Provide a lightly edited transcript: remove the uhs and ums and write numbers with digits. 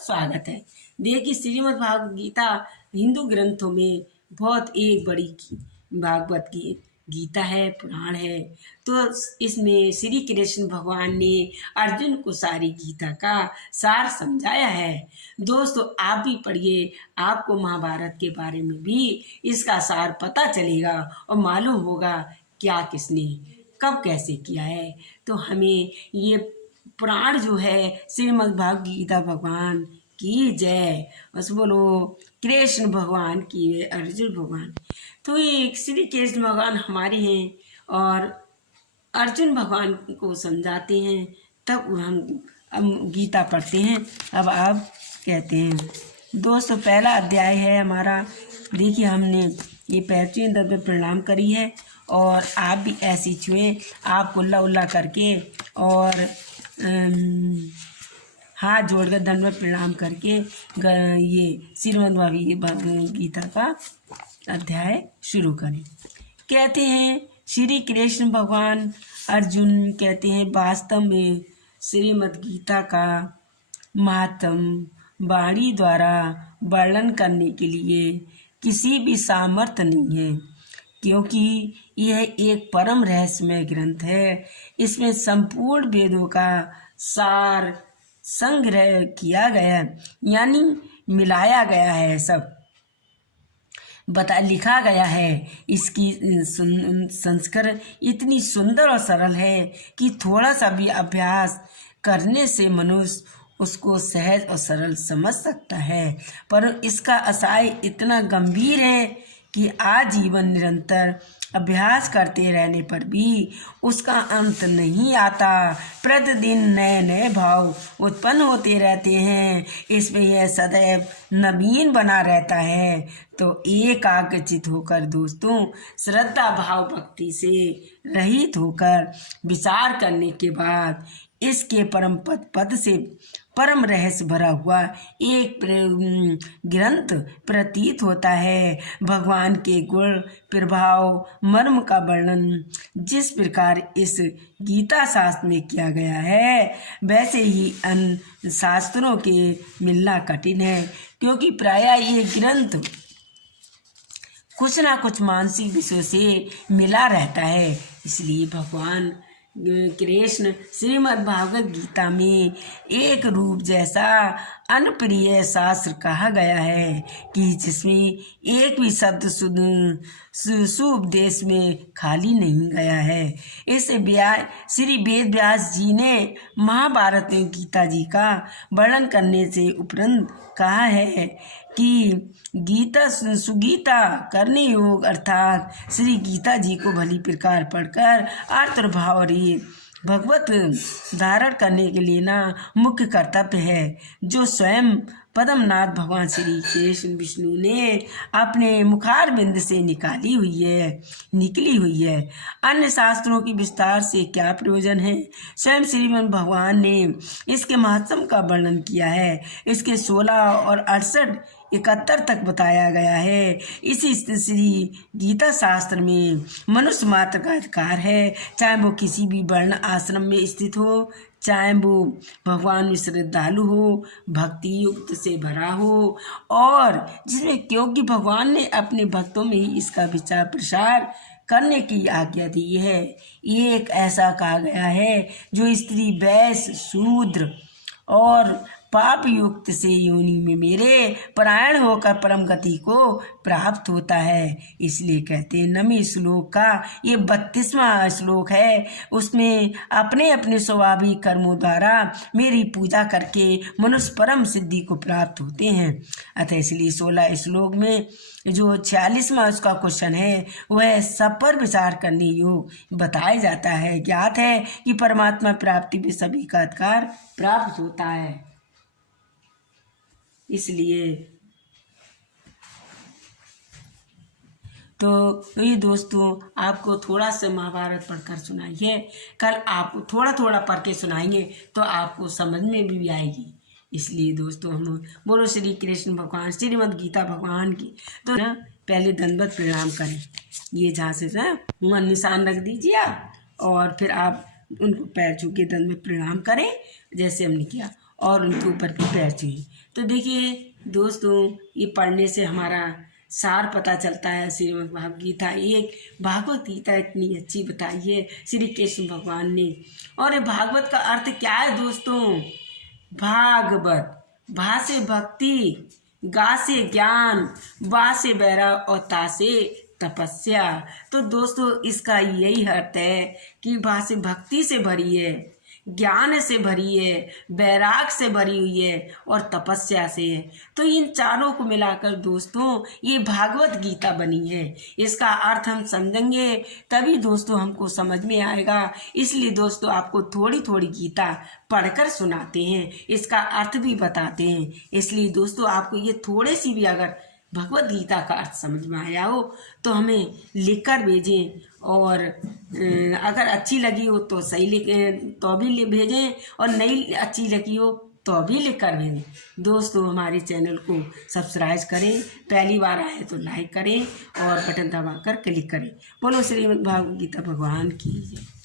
स्वागत है। देखिए, श्रीमद् भागवत गीता हिंदू ग्रंथों में बहुत एक बड़ी भागवत की गीता है, पुराण है। तो इसमें श्री कृष्ण भगवान ने अर्जुन को सारी गीता का सार समझाया है। दोस्तों, आप भी पढ़िए, आपको महाभारत के बारे में भी इसका सार पता चलेगा और मालूम होगा क्या किसने कब कैसे किया है। तो हमें ये पुराण जो है श्रीमद् भागवत गीता भगवान की जय, बस बोलो कृष्ण भगवान की जय, अर्जुन भगवान। तो ये श्री कृष्ण भगवान हमारे हैं और अर्जुन भगवान को समझाते हैं, तब हम गीता पढ़ते हैं। अब आप कहते हैं दोस्तों, पहला अध्याय है हमारा। देखिए, हमने ये पैरचून दर पे प्रणाम करी है और आप भी ऐसी छुएं, आप उल्ला उल्ला करके और हाथ जोड़कर दंड में प्रणाम करके ये श्रीमद् भागवत गीता का अध्याय शुरू करें। कहते हैं श्री कृष्ण भगवान अर्जुन कहते हैं, वास्तव में श्रीमद् गीता का महात्म वाणी द्वारा वर्णन करने के लिए किसी भी सामर्थ्य नहीं है, क्योंकि यह एक परम रहस्यमय ग्रंथ है। इसमें संपूर्ण वेदों का सार संग्रह किया गया है, यानी मिलाया गया है, सब लिखा गया है। इसकी संस्कृत इतनी सुंदर और सरल है कि थोड़ा सा भी अभ्यास करने से मनुष्य उसको सहज और सरल समझ सकता है, पर इसका आशय इतना गंभीर है कि आजीवन निरंतर अभ्यास करते रहने पर भी उसका अंत नहीं आता। प्रतिदिन नए नए भाव उत्पन्न होते रहते हैं, इसमें यह सदैव नवीन बना रहता है। तो एकाग्रचित होकर दोस्तों, श्रद्धा भाव भक्ति से रहित होकर विचार करने के बाद इसके परम पद से परम रहस्य भरा हुआ एक ग्रंथ प्रतीत होता है। भगवान के गुण प्रभाव मर्म का वर्णन जिस प्रकार इस गीता शास्त्र में किया गया है, वैसे ही अन्य शास्त्रों के मिलना कठिन है, क्योंकि प्रायः ये ग्रंथ कुछ ना कुछ मानसिक विषयों से मिला रहता है। इसलिए भगवान कृष्ण श्रीमद् भागवत गीता में एक रूप जैसा अनप्रिय शास्त्र कहा गया है कि जिसमें एक भी शब्द सुपदेश में खाली नहीं गया है। इस श्री वेद व्यास जी ने महाभारत में गीता जी का वर्णन करने से उपरंत कहा है कि गीता सुगीता करने योग, अर्थात श्री गीता जी को भली प्रकार पढ़कर अर्थ और भाव और भगवत धारण करने के लिए ना मुख्य कर्तव्य है, जो स्वयं पद्मनाथ भगवान श्री कृष्ण विष्णु ने अपने मुखारबिंद से निकली हुई है। अन्य शास्त्रों की विस्तार से क्या प्रयोजन है। स्वयं श्रीमद् भगवान ने इसके महत्व का वर्णन किया है। इसके 16 और 68 71 तक बताया गया है। इसी श्री गीता शास्त्र में मनुष्य मात्र का अधिकार है, चाहे वो किसी भी वर्ण आश्रम में स्थित हो, चाहे वो भगवान में श्रद्धालु हो, भक्ति युक्त से भरा हो, और जिसमें क्योंकि भगवान ने अपने भक्तों में ही इसका विचार प्रसार करने की आज्ञा दी है। ये एक ऐसा कहा गया है जो स्त्री, वैश्य, शूद्र और पाप युक्त से योनि में मेरे परायण होकर परम गति को प्राप्त होता है। इसलिए कहते हैं, नवी श्लोक का ये 32वां श्लोक है। उसमें अपने अपने स्वाभाविक कर्मों द्वारा मेरी पूजा करके मनुष्य परम सिद्धि को प्राप्त होते हैं। अतः इसलिए 16 श्लोक में जो 46वां उसका क्वेश्चन है, वह सब पर विचार करने योग्य बताया जाता है। ज्ञात है कि परमात्मा प्राप्ति में सभी का अधिकार प्राप्त होता है। इसलिए तो ये दोस्तों, आपको थोड़ा सा महाभारत पढ़कर सुनाइए। कल आपको थोड़ा थोड़ा पढ़ के सुनाएंगे तो आपको समझ में भी आएगी। इसलिए दोस्तों, हम बोलो श्री कृष्ण भगवान श्रीमद् गीता भगवान की। तो ना पहले दंडवत प्रणाम करें, ये जहाँ से मुँह निशान रख दीजिए आप, और फिर आप उनको पैर छू के दंडवत प्रणाम करें जैसे हमने किया। और उनके ऊपर भी पैर छुए। तो देखिए दोस्तों, ये पढ़ने से हमारा सार पता चलता है। श्रीमद् भागवत गीता, एक भागवत गीता इतनी अच्छी बताई है श्री कृष्ण भगवान ने। और ये भागवत का अर्थ क्या है दोस्तों? भागवत, भा से भक्ति, गा से ज्ञान, बा से वैराग और ता से तपस्या। तो दोस्तों इसका यही अर्थ है कि भा से भक्ति से भरी है, ज्ञान से भरी है, वैराग से भरी हुई है और तपस्या से है। तो इन चारों को मिलाकर दोस्तों ये भागवत गीता बनी है। इसका अर्थ हम समझेंगे तभी दोस्तों हमको समझ में आएगा। इसलिए दोस्तों आपको थोड़ी थोड़ी गीता पढ़कर सुनाते हैं, इसका अर्थ भी बताते हैं। इसलिए दोस्तों आपको ये थोड़े सी भी अगर भगवत गीता का अर्थ समझ में आया हो तो हमें लिखकर भेजें, और अगर अच्छी लगी हो तो सही तो भी भेजें, और नहीं अच्छी लगी हो तो भी लिखकर भेजें। दोस्तों हमारे चैनल को सब्सक्राइब करें, पहली बार आए तो लाइक करें और बटन दबाकर क्लिक करें। बोलो श्रीमद् भागवत गीता भगवान की जय।